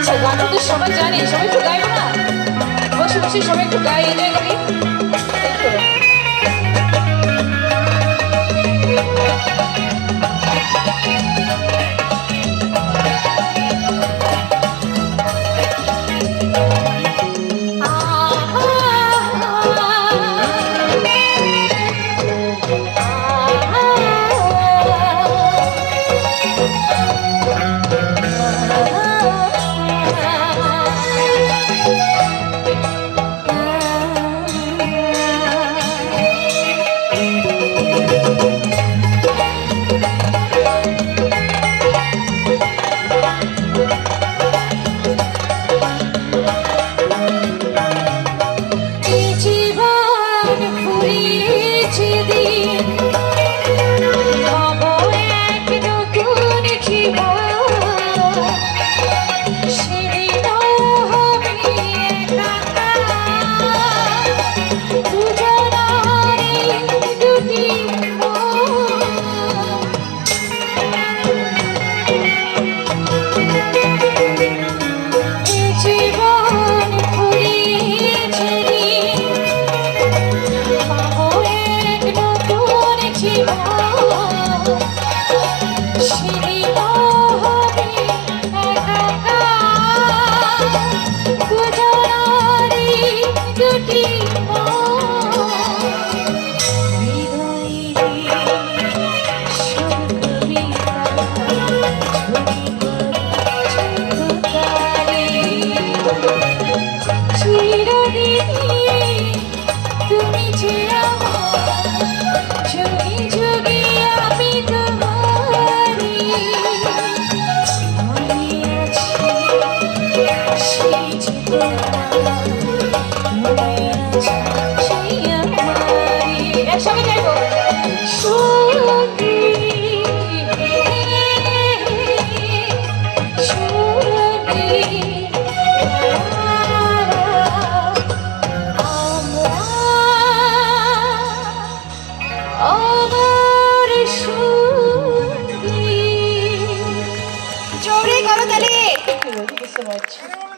আচ্ছা গানটা তো সবাই জানি, সবাই একটু গাইবো না। বসে বসে সবাই একটু গাই এনজয় করি much.